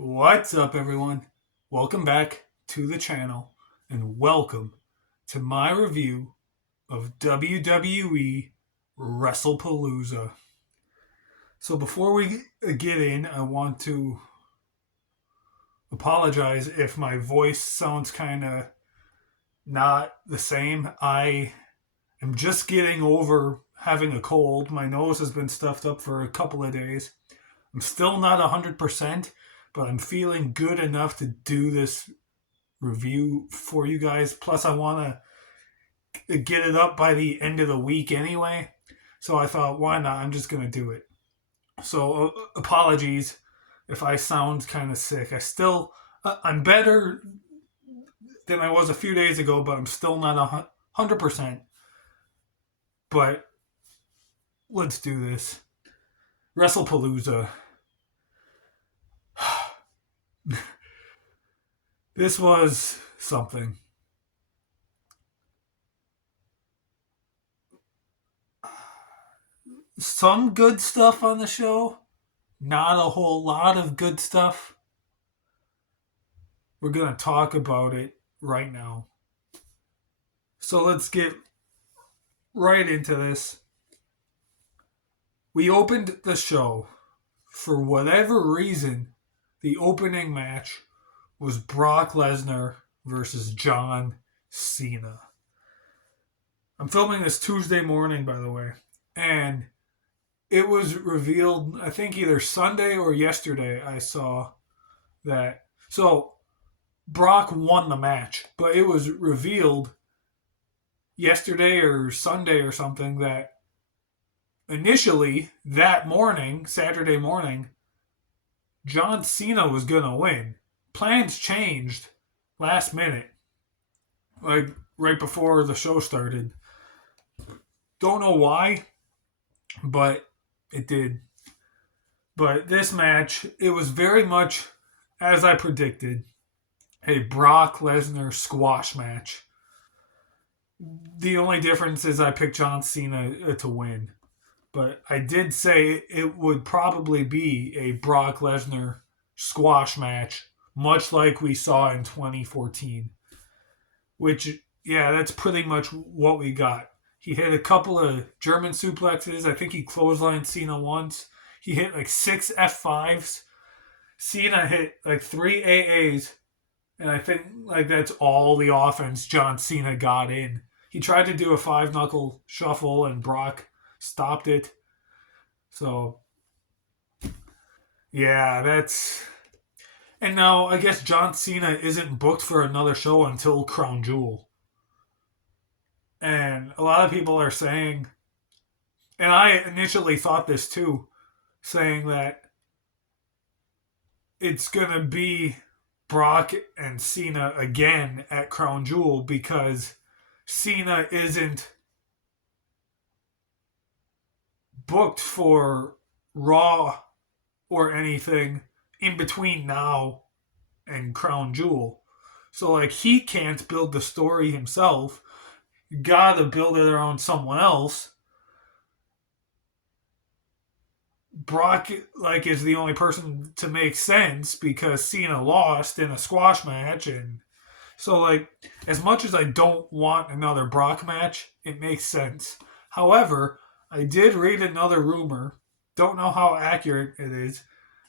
What's up, everyone? Welcome back to the channel and welcome to my review of WWE Wrestlepalooza. So, before we get in, I want to apologize if my voice sounds kind of not the same. I am just getting over having a cold. My nose has been stuffed up for a couple of days. I'm still not 100%, but I'm feeling good enough to do this review for you guys. Plus, I want to get it up by the end of the week anyway. So I thought, why not? I'm just going to do it. So apologies if I sound kind of sick. I'm better than I was a few days ago, but I'm still not 100%. But let's do this. Wrestlepalooza. This was something. Some good stuff on the show, not a whole lot of good stuff. We're going to talk about it right now. So let's get right into this. We opened the show. For whatever reason, the opening match was Brock Lesnar versus John Cena. I'm filming this Tuesday morning, by the way, and it was revealed, I think either Sunday or yesterday, I saw that. So, Brock won the match, but it was revealed yesterday or Sunday or something that initially that morning, Saturday morning, John Cena was going to win. Plans changed last minute, like right before the show started. Don't know why, but it did. But this match, it was very much as I predicted, a Brock Lesnar squash match. The only difference is I picked John Cena to win. But I did say it would probably be a Brock Lesnar squash match, much like we saw in 2014. Which, yeah, that's pretty much what we got. He hit a couple of German suplexes. I think he clotheslined Cena once. He hit like 6 F5s. Cena hit like 3 AAs. And I think like that's all the offense John Cena got in. He tried to do a 5-knuckle shuffle and Brock stopped it. So, yeah, that's... And now I guess John Cena isn't booked for another show until Crown Jewel. And a lot of people are saying, and I initially thought this too, saying that it's going to be Brock and Cena again at Crown Jewel because Cena isn't booked for Raw or anything in between now and Crown Jewel. So, like, he can't build the story himself. You gotta build it around someone else. Brock, like, is the only person to make sense because Cena lost in a squash match. And so, like, as much as I don't want another Brock match, it makes sense. However, I did read another rumor, don't know how accurate it is,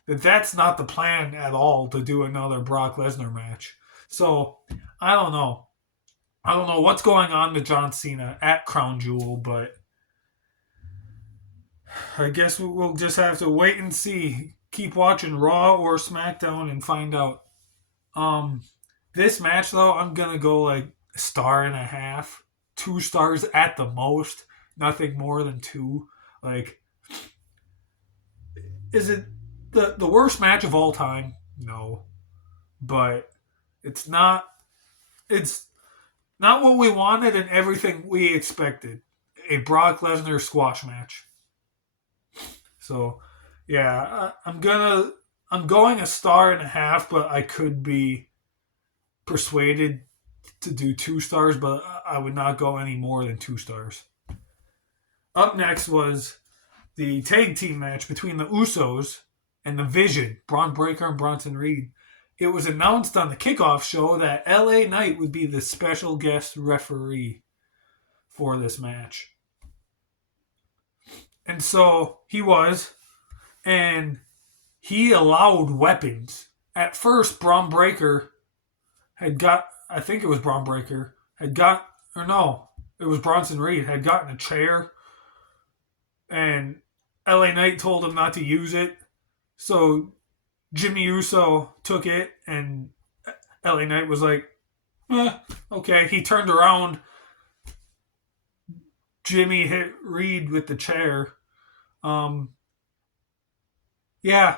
that that's not the plan at all to do another Brock Lesnar match. So, I don't know. I don't know what's going on with John Cena at Crown Jewel, but I guess we'll just have to wait and see. Keep watching Raw or SmackDown and find out. This match, though, I'm going to go like a star and a half. 2 stars at the most. Nothing more than 2. Like, is it the worst match of all time? No. But it's not what we wanted and everything we expected. A Brock Lesnar squash match. So, yeah, I'm going a star and a half, but I could be persuaded to do 2 stars, but I would not go any more than 2 stars. Up next was the tag team match between the Usos and the Vision, Braun Breaker and Bronson Reed. It was announced on the kickoff show that LA Knight would be the special guest referee for this match. And so he was, and he allowed weapons. At first, Braun Breaker had got, I think it was Braun Breaker, had got, or no, it was Bronson Reed, had gotten a chair, and LA Knight told him not to use it. So Jimmy Uso took it, and LA Knight was like, okay. He turned around. Jimmy hit Reed with the chair. Yeah,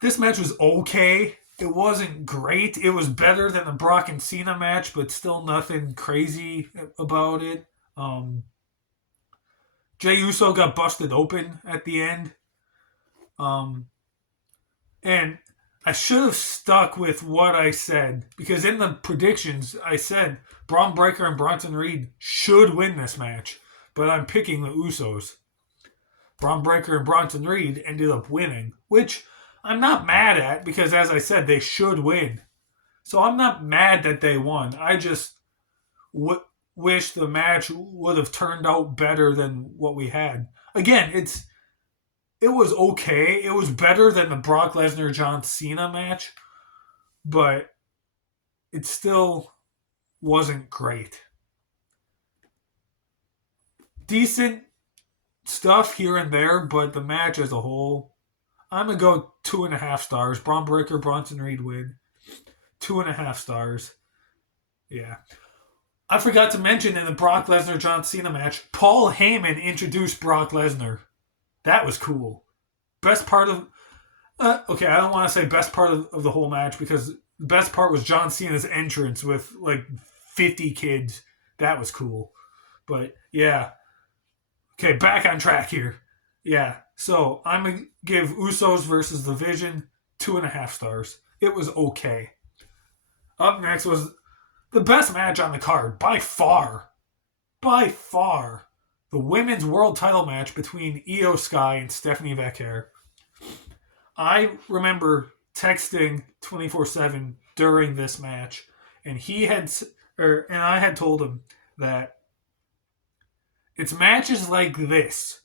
this match was okay. It wasn't great. It was better than the Brock and Cena match, but still nothing crazy about it. Jey Uso got busted open at the end. And I should have stuck with what I said, because in the predictions, I said Braun Breaker and Bronson Reed should win this match, but I'm picking the Usos. Braun Breaker and Bronson Reed ended up winning, which I'm not mad at, because as I said, they should win. So I'm not mad that they won. I just wish the match would have turned out better than what we had. Again, it was okay. It was better than the Brock Lesnar John Cena match, but it still wasn't great. Decent stuff here and there, but the match as a whole, I'm going to go 2.5 stars. Braun Breaker, Bronson Reed win. 2.5 stars. Yeah. I forgot to mention in the Brock Lesnar John Cena match, Paul Heyman introduced Brock Lesnar. That was cool. Best part of... okay, I don't want to say best part of the whole match, because the best part was John Cena's entrance with like 50 kids. That was cool. But yeah. Okay, back on track here. Yeah, so I'm going to give Usos versus The Vision 2.5 stars. It was okay. Up next was the best match on the card, by far. By far. The women's world title match between Io Sky and Stephanie Vaquer. I remember texting 24/7 during this match, and I had told him that it's matches like this,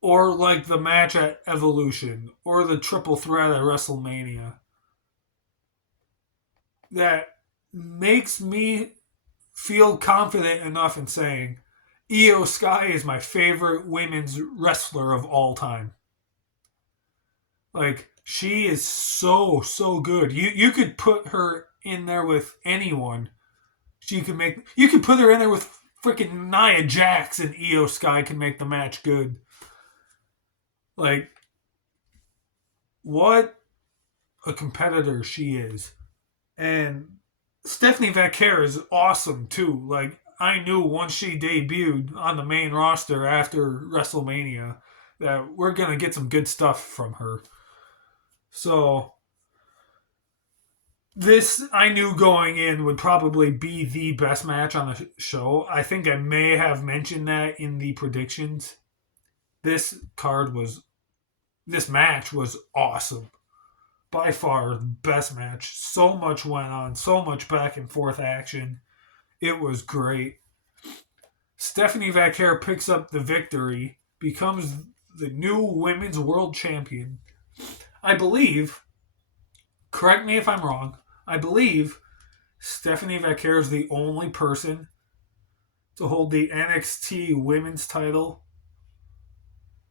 or like the match at Evolution, or the triple threat at WrestleMania, that makes me feel confident enough in saying Io Sky is my favorite women's wrestler of all time. Like, she is so good. You could put her in there with anyone. You could put her in there with freaking Nia Jax, and Io Sky can make the match good. Like, what a competitor she is. And Stephanie Vaquer is awesome too. Like, I knew once she debuted on the main roster after WrestleMania that we're going to get some good stuff from her. So, this, I knew going in, would probably be the best match on the show. I think I may have mentioned that in the predictions. This match was awesome. By far, the best match. So much went on. So much back and forth action. It was great. Stephanie Vaquer picks up the victory, becomes the new women's world champion. I believe, correct me if I'm wrong, I believe Stephanie Vaquer is the only person to hold the NXT women's title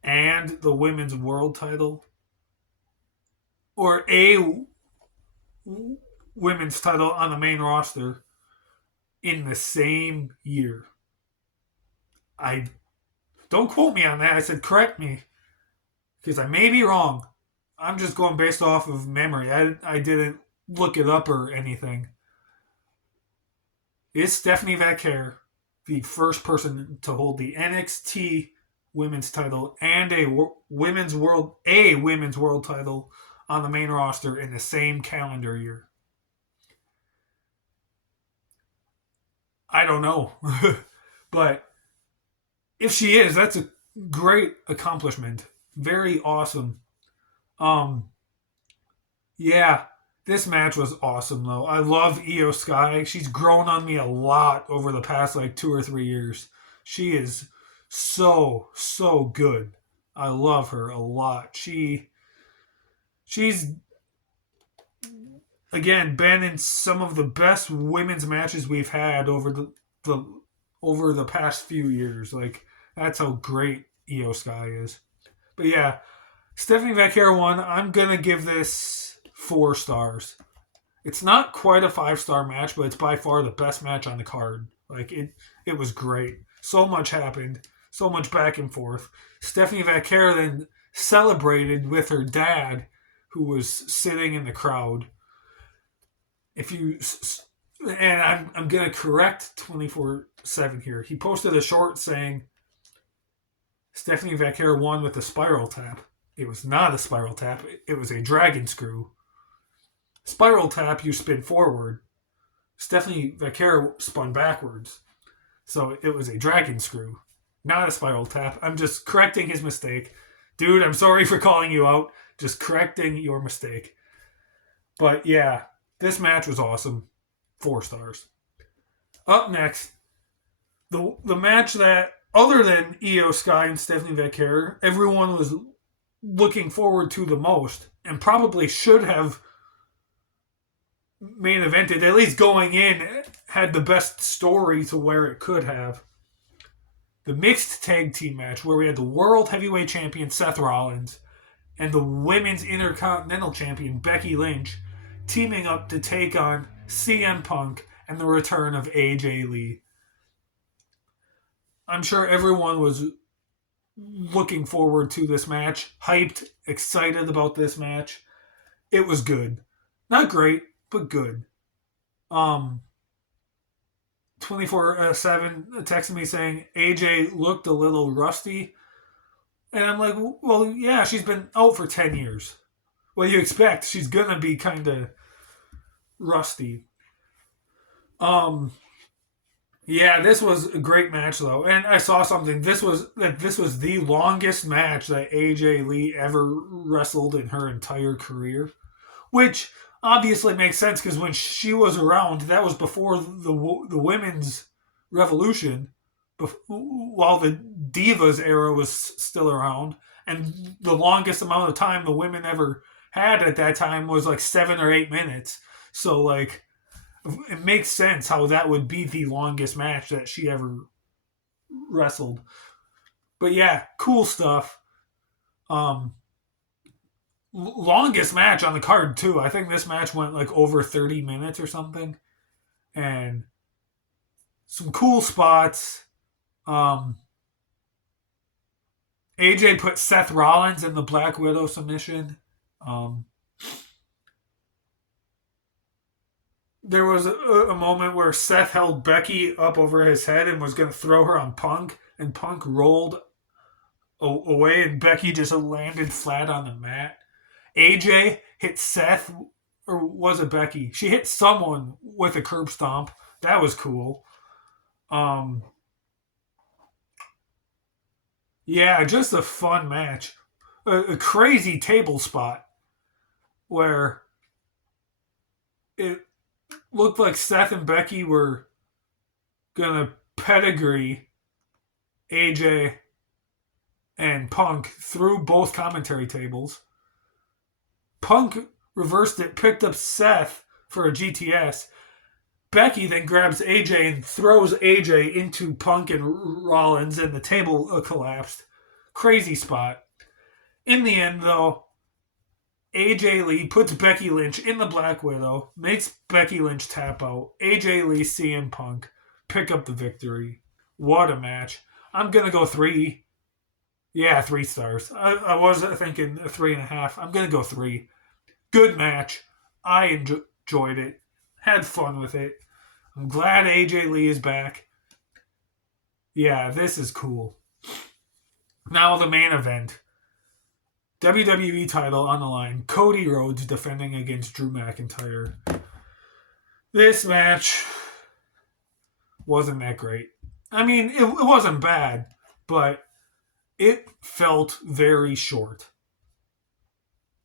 and the women's world title, or a women's title on the main roster in the same year. I don't quote me on that. I said correct me, because I may be wrong. I'm just going based off of memory. I didn't look it up or anything. Is Stephanie Vaquer the first person to hold the NXT women's title and a women's world title on the main roster in the same calendar year? I don't know. But if she is, that's a great accomplishment. Very awesome. Um, yeah, this match was awesome though. I love Io Sky. She's grown on me a lot over the past like 2 or 3 years. She is so good. I love her a lot. She's again been in some of the best women's matches we've had the over the past few years. Like that's how great Io Sky is. But yeah, Stephanie Vaquero won. I'm gonna give this 4 stars. It's not quite a 5-star match, but it's by far the best match on the card. Like it was great. So much happened. So much back and forth. Stephanie Vaquero then celebrated with her dad, who was sitting in the crowd. If you and I'm gonna correct 24/7 here. He posted a short saying Stephanie Vaquero won with a spiral tap. It was not a spiral tap. It was a dragon screw. Spiral tap, you spin forward. Stephanie Vaquero spun backwards. So it was a dragon screw, not a spiral tap. I'm just correcting his mistake. Dude, I'm sorry for calling you out. Just correcting your mistake. But yeah, this match was awesome. 4 stars. Up next, the match that, other than Io Sky and Stephanie Vaquero, everyone was looking forward to the most and probably should have main evented, at least going in, had the best story to where it could have. The mixed tag team match where we had the World Heavyweight Champion Seth Rollins and the Women's Intercontinental Champion Becky Lynch teaming up to take on CM Punk and the return of AJ Lee. I'm sure everyone was looking forward to this match, hyped, excited about this match. It was good. Not great, but good. 24/7 texted me saying AJ looked a little rusty. And I'm like, well, yeah, she's been out for 10 years. What do you expect? She's going to be kind of rusty. Yeah, this was a great match though. And I saw something. This was the longest match that AJ Lee ever wrestled in her entire career, which obviously makes sense because when she was around, that was before the women's revolution, while the Divas era was still around, and the longest amount of time the women ever had at that time was like 7 or 8 minutes. So like, it makes sense how that would be the longest match that she ever wrestled. But yeah, cool stuff. Longest match on the card too. I think this match went like over 30 minutes or something, and some cool spots. AJ put Seth Rollins in the Black Widow submission. There was a moment where Seth held Becky up over his head and was going to throw her on Punk, and Punk rolled away, and Becky just landed flat on the mat. AJ hit Seth, or was it Becky? She hit someone with a curb stomp. That was cool. Yeah, just a fun match. A crazy table spot where it looked like Seth and Becky were gonna pedigree AJ and Punk through both commentary tables. Punk reversed it, picked up Seth for a GTS. Becky then grabs AJ and throws AJ into Punk and Rollins, and the table collapsed. Crazy spot. In the end, though, AJ Lee puts Becky Lynch in the Black Widow, makes Becky Lynch tap out. AJ Lee, CM Punk pick up the victory. What a match. I'm going to go 3. Yeah, 3 stars. I was thinking 3.5. I'm going to go 3. Good match. I enjoyed it. Had fun with it. I'm glad AJ Lee is back. Yeah, this is cool. Now the main event. WWE title on the line. Cody Rhodes defending against Drew McIntyre. This match wasn't that great. I mean, it wasn't bad, but it felt very short.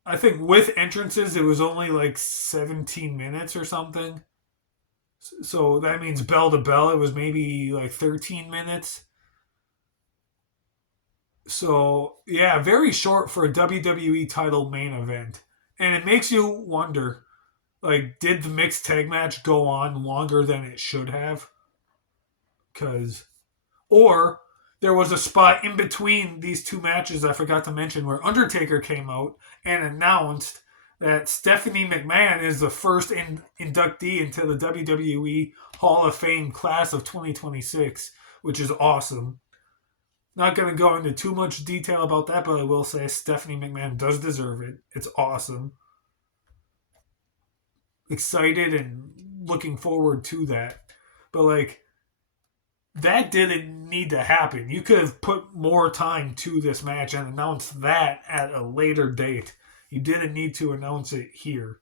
I think with entrances, it was only like 17 minutes or something. So that means bell to bell, it was maybe like 13 minutes. So, yeah, very short for a WWE title main event. And it makes you wonder, like, did the mixed tag match go on longer than it should have? Because, or there was a spot in between these two matches I forgot to mention where Undertaker came out and announced that Stephanie McMahon is the first inductee into the WWE Hall of Fame class of 2026, which is awesome. Not going to go into too much detail about that, but I will say Stephanie McMahon does deserve it. It's awesome. Excited and looking forward to that. But, like, that didn't need to happen. You could have put more time to this match and announced that at a later date. You didn't need to announce it here.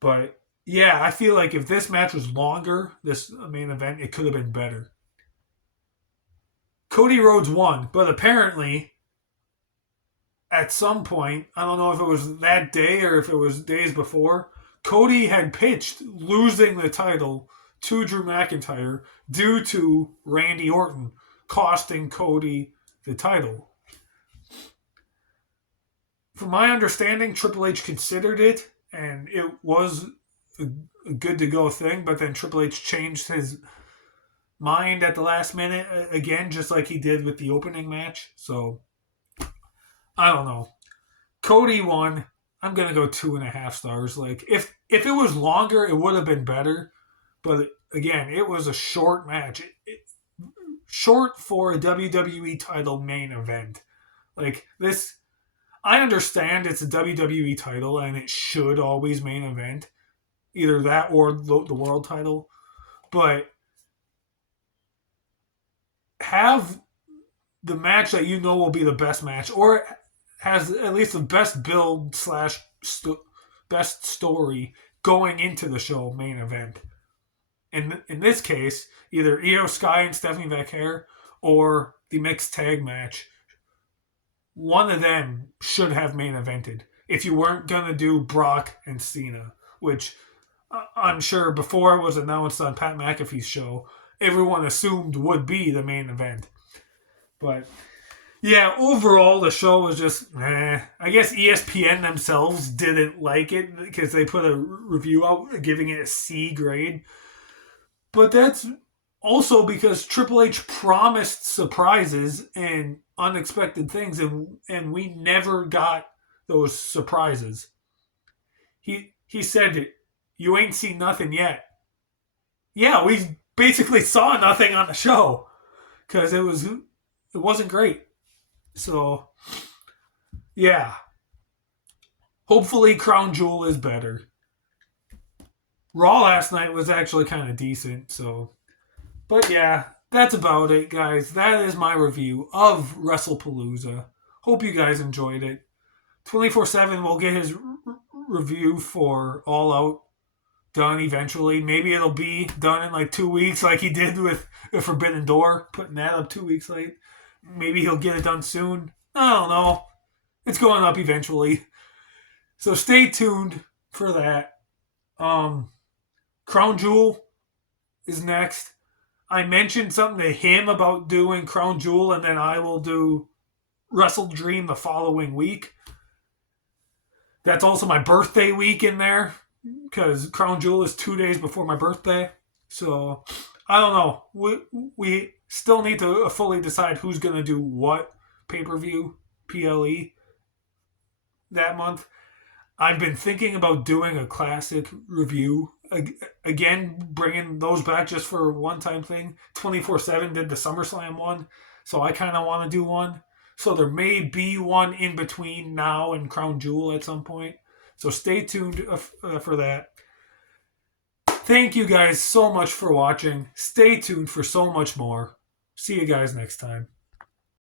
But, yeah, I feel like if this match was longer, this main event, it could have been better. Cody Rhodes won, but apparently, at some point, I don't know if it was that day or if it was days before, Cody had pitched losing the title to Drew McIntyre due to Randy Orton costing Cody the title. From my understanding, Triple H considered it, and it was a good to go thing, but then Triple H changed his mind at the last minute again, just like he did with the opening match. So, I don't know. Cody won. I'm going to go 2.5 stars. Like, if it was longer, it would have been better. But again, it was a short match. Short for a WWE title main event. Like, this, I understand it's a WWE title and it should always main event. Either that or the world title. But have the match that you know will be the best match, or has at least the best build slash best story going into the show main event. In this case, either Io Sky and Stephanie Vaquer or the mixed tag match, one of them should have main evented. If you weren't going to do Brock and Cena, which I'm sure before it was announced on Pat McAfee's show, everyone assumed would be the main event. But yeah, overall the show was just I guess ESPN themselves didn't like it because they put a review out giving it a C grade. But that's also because Triple H promised surprises and unexpected things, and we never got those surprises. He said, "You ain't seen nothing yet." Yeah, we basically saw nothing on the show because it wasn't great. So, yeah. Hopefully Crown Jewel is better. Raw last night was actually kind of decent, so. But yeah, that's about it, guys. That is my review of Wrestlepalooza. Hope you guys enjoyed it. 24/7 will get his review for All Out done eventually. Maybe it'll be done in like 2 weeks, like he did with the Forbidden Door, putting that up 2 weeks late. Maybe he'll get it done soon. I don't know. It's going up eventually. So stay tuned for that. Crown Jewel is next. I mentioned something to him about doing Crown Jewel, and then I will do Wrestle Dream the following week. That's also my birthday week in there, because Crown Jewel is 2 days before my birthday. So, I don't know. We still need to fully decide who's going to do what pay-per-view, PLE, that month. I've been thinking about doing a classic review. Again, bringing those back just for a one-time thing. 24/7 did the SummerSlam one, so I kind of want to do one. So there may be one in between now and Crown Jewel at some point. So stay tuned for that. Thank you guys so much for watching. Stay tuned for so much more. See you guys next time.